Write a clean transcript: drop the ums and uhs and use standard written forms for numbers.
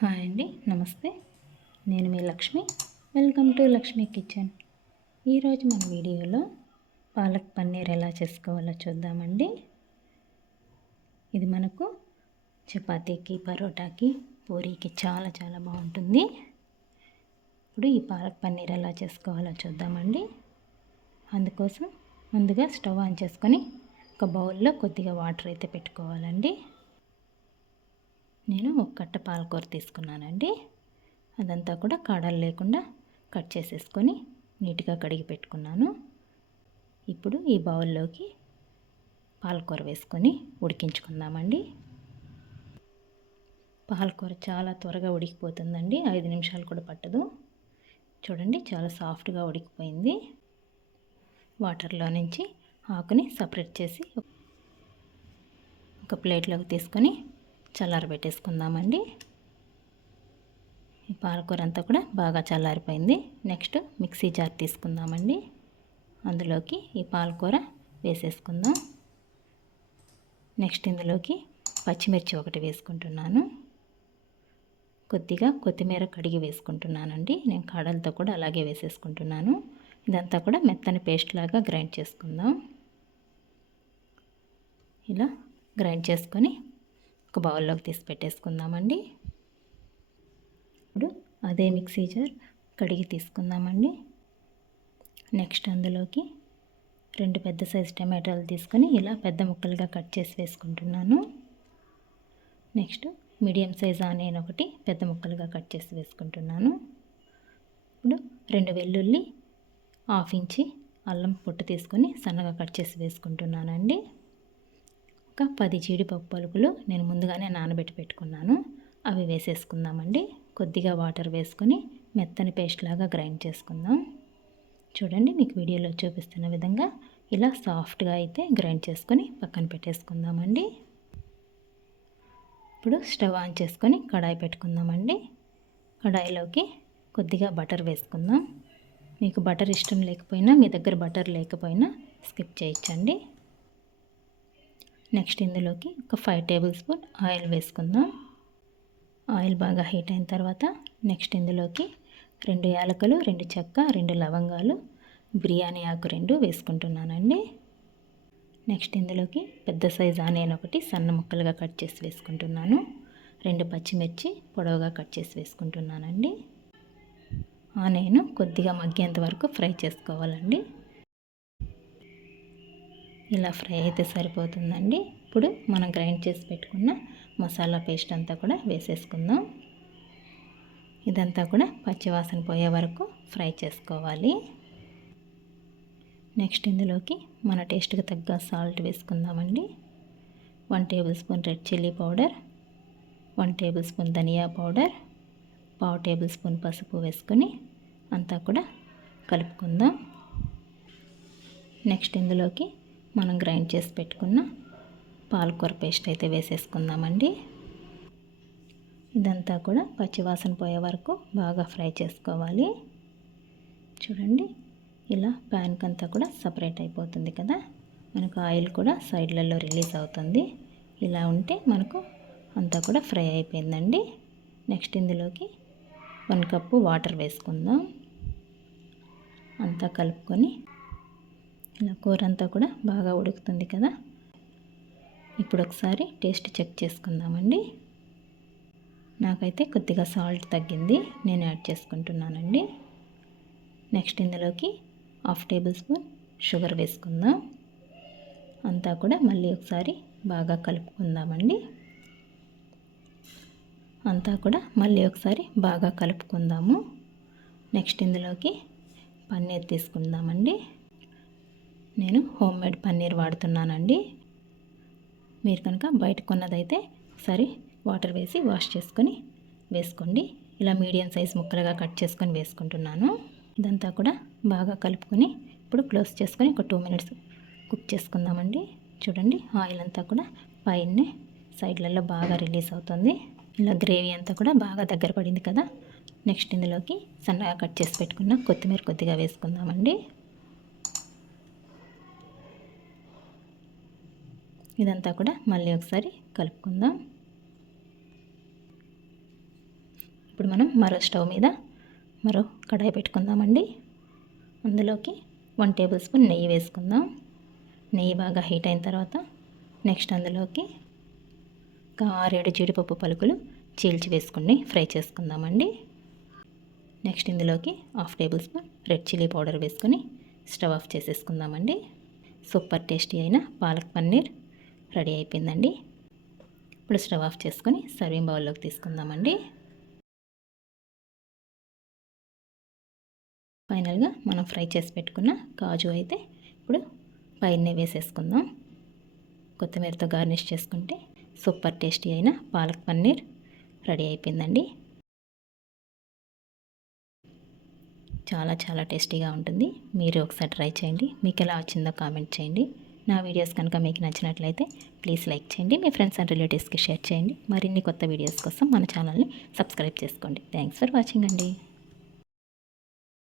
Hi అండి, నమస్తే. నేను మీ Lakshmi. Welcome to Lakshmi kitchen. ఈరోజు మన వీడియోలో పాలక్ పన్నీర్ ఎలా చేసుకోవాలో చూద్దామండి. ఇది మనకు చపాతీకి, పరోటాకి, పూరీకి చాలా చాలా బాగుంటుంది. ఇప్పుడు ఈ పాలక్ పన్నీర్ ఎలా చేసుకోవాలో చూద్దామండి. అందుకోసం ముందుగా స్టవ్ ఆన్ చేసుకొని ఒక బౌల్లో కొద్దిగా వాటర్ అయితే పెట్టుకోవాలండి. నేను ఒక కట్ట పాలకూర తీసుకున్నానండి. అదంతా కూడా కాడలు లేకుండా కట్ చేసేసుకొని నీట్గా కడిగి పెట్టుకున్నాను. ఇప్పుడు ఈ బౌల్లోకి పాలకూర వేసుకొని ఉడికించుకుందామండి. పాలకూర చాలా త్వరగా ఉడికిపోతుందండి, 5 నిమిషాలు కూడా పట్టదు. చూడండి, చాలా సాఫ్ట్గా ఉడికిపోయింది. వాటర్లో నుంచి ఆకుని సపరేట్ చేసి ఒక ప్లేట్లోకి తీసుకొని చల్లారబెట్టేసుకుందామండి. ఈ పాలకూర అంతా కూడా బాగా చల్లారిపోయింది. నెక్స్ట్ మిక్సీ జార్ తీసుకుందామండి. అందులోకి ఈ పాలకూర వేసేసుకుందాం. నెక్స్ట్ ఇందులోకి పచ్చిమిర్చి ఒకటి వేసుకుంటున్నాను. కొద్దిగా కొత్తిమీర కడిగి వేసుకుంటున్నానండి. నేను కాడలతో కూడా అలాగే వేసేసుకుంటున్నాను. ఇదంతా కూడా మెత్తని పేస్ట్ లాగా గ్రైండ్ చేసుకుందాం. ఇలా గ్రైండ్ చేసుకొని ఒక బౌల్లోకి తీసి పెట్టేసుకుందామండి. ఇప్పుడు అదే మిక్సీ జార్ కడిగి తీసుకుందామండి. నెక్స్ట్ అందులోకి 2 పెద్ద సైజు టమాటాలు తీసుకొని ఇలా పెద్ద ముక్కలుగా కట్ చేసి వేసుకుంటున్నాను. నెక్స్ట్ మీడియం సైజు ఆనియన్ ఒకటి పెద్ద ముక్కలుగా కట్ చేసి వేసుకుంటున్నాను. ఇప్పుడు 2 వెల్లుల్లి, 1/2 ఇంచి అల్లం పొట్టు తీసుకొని సన్నగా కట్ చేసి వేసుకుంటున్నానండి. ఒక 10 జీడిపప్పు పలుకులు నేను ముందుగానే నానబెట్టి పెట్టుకున్నాను, అవి వేసేసుకుందామండి. కొద్దిగా వాటర్ వేసుకొని మెత్తని పేస్ట్ లాగా గ్రైండ్ చేసుకుందాం. చూడండి, మీకు వీడియోలో చూపిస్తున్న విధంగా ఇలా సాఫ్ట్గా అయితే గ్రైండ్ చేసుకొని పక్కన పెట్టేసుకుందామండి. ఇప్పుడు స్టవ్ ఆన్ చేసుకొని కడాయి పెట్టుకుందామండి. కడాయిలోకి కొద్దిగా బటర్ వేసుకుందాం. మీకు బటర్ ఇష్టం లేకపోయినా, మీ దగ్గర బటర్ లేకపోయినా స్కిప్ చేయొచ్చండి. నెక్స్ట్ ఇందులోకి ఒక 5 టేబుల్ స్పూన్ ఆయిల్ వేసుకుందాం. ఆయిల్ బాగా హీట్ అయిన తర్వాత నెక్స్ట్ ఇందులోకి 2 యాలకులు, 2 చెక్క, 2 లవంగాలు, బిర్యానీ ఆకు 2 వేసుకుంటున్నానండి. నెక్స్ట్ ఇందులోకి పెద్ద సైజు ఆనియన్ ఒకటి సన్న ముక్కలుగా కట్ చేసి వేసుకుంటున్నాను. 2 పచ్చిమిర్చి పొడవుగా కట్ చేసి వేసుకుంటున్నానండి. ఆనియన్ కొద్దిగా మగ్గేంత వరకు ఫ్రై చేసుకోవాలండి. ఇలా ఫ్రై అయితే సరిపోతుందండి. ఇప్పుడు మనం గ్రైండ్ చేసి పెట్టుకున్న మసాలా పేస్ట్ అంతా కూడా వేసేసుకుందాం. ఇదంతా కూడా పచ్చివాసన పోయే వరకు ఫ్రై చేసుకోవాలి. నెక్స్ట్ ఇందులోకి మన టేస్ట్కి తగ్గ సాల్ట్ వేసుకుందామండి. 1 table spoon red chilli powder, 1 table spoon ధనియా పౌడర్, 1/2 టేబుల్ స్పూన్ పసుపు వేసుకొని అంతా కూడా కలుపుకుందాం. నెక్స్ట్ ఇందులోకి మనం గ్రైండ్ చేసి పెట్టుకున్న పాలకూర పేస్ట్ అయితే వేసేసుకుందామండి. ఇదంతా కూడా పచ్చివాసన పోయే వరకు బాగా ఫ్రై చేసుకోవాలి. చూడండి, ఇలా ప్యాన్కి అంతా కూడా సపరేట్ అయిపోతుంది కదా, మనకు ఆయిల్ కూడా సైడ్లలో రిలీజ్ అవుతుంది. ఇలా ఉంటే మనకు అంతా కూడా ఫ్రై అయిపోయిందండి. నెక్స్ట్ ఇందులోకి 1 కప్పు వాటర్ వేసుకుందాం. అంతా కలుపుకొని ఇలా కూర అంతా కూడా బాగా ఉడుకుతుంది కదా. ఇప్పుడు ఒకసారి టేస్ట్ చెక్ చేసుకుందామండి. నాకైతే కొద్దిగా సాల్ట్ తగ్గింది, నేను యాడ్ చేసుకుంటున్నానండి. నెక్స్ట్ ఇందులోకి 1/2 టేబుల్ స్పూన్ షుగర్ వేసుకుందాం. అంతా కూడా మళ్ళీ ఒకసారి బాగా కలుపుకుందామండి. అంతా కూడా మళ్ళీ ఒకసారి బాగా కలుపుకుందాము. నెక్స్ట్ ఇందులోకి పన్నీర్ తీసుకుందామండి. నేను హోమ్మేడ్ పన్నీర్ వాడుతున్నానండి. మీరు కనుక బయట కొన్నదైతే ఒకసారి వాటర్ వేసి వాష్ చేసుకొని వేసుకోండి. ఇలా మీడియం సైజ్ ముక్కలుగా కట్ చేసుకొని వేసుకుంటున్నాను. ఇదంతా కూడా బాగా కలుపుకొని ఇప్పుడు క్లోజ్ చేసుకొని ఒక 2 మినిట్స్ కుక్ చేసుకుందామండి. చూడండి, ఆయిల్ అంతా కూడా పైనే సైడ్లలో బాగా రిలీజ్ అవుతుంది. ఇలా గ్రేవీ అంతా కూడా బాగా దగ్గర పడింది కదా. నెక్స్ట్ ఇందులోకి సన్నగా కట్ చేసి పెట్టుకున్న కొత్తిమీర కొద్దిగా వేసుకుందామండి. ఇదంతా కూడా మళ్ళీ ఒకసారి కలుపుకుందాం. ఇప్పుడు మనం మరో స్టవ్ మీద మరో కడాయి పెట్టుకుందామండి. అందులోకి 1 టేబుల్ స్పూన్ నెయ్యి వేసుకుందాం. నెయ్యి బాగా హీట్ అయిన తర్వాత నెక్స్ట్ అందులోకి ఒక 6-7 జీడిపప్పు పలుకులు చీల్చి వేసుకుని ఫ్రై చేసుకుందామండి. నెక్స్ట్ ఇందులోకి 1/2 table spoon red chilli powder వేసుకొని స్టవ్ ఆఫ్ చేసేసుకుందామండి. సూపర్ టేస్టీ అయిన పాలక్ పన్నీర్ రెడీ అయిపోయిందండి. ఇప్పుడు స్టవ్ ఆఫ్ చేసుకొని సర్వింగ్ బౌల్లోకి తీసుకుందామండి. ఫైనల్గా మనం ఫ్రై చేసి పెట్టుకున్న కాజు అయితే ఇప్పుడు పైనే వేసేసుకుందాం. కొత్తిమీరతో గార్నిష్ చేసుకుంటే సూపర్ టేస్టీ అయిన పాలక్ పన్నీర్ రెడీ అయిపోయిందండి. చాలా చాలా టేస్టీగా ఉంటుంది. మీరు ఒకసారి ట్రై చేయండి. మీకు ఎలా వచ్చిందో కామెంట్ చేయండి. నా వీడియోస్ కనుక మీకు నచ్చినట్లయితే ప్లీజ్ లైక్ చేయండి. మీ ఫ్రెండ్స్ అండ్ రిలేటివ్స్కి షేర్ చేయండి. మరిన్ని కొత్త వీడియోస్ కోసం మన ఛానల్ని సబ్స్క్రైబ్ చేసుకోండి. థ్యాంక్స్ ఫర్ వాచింగ్ అండి.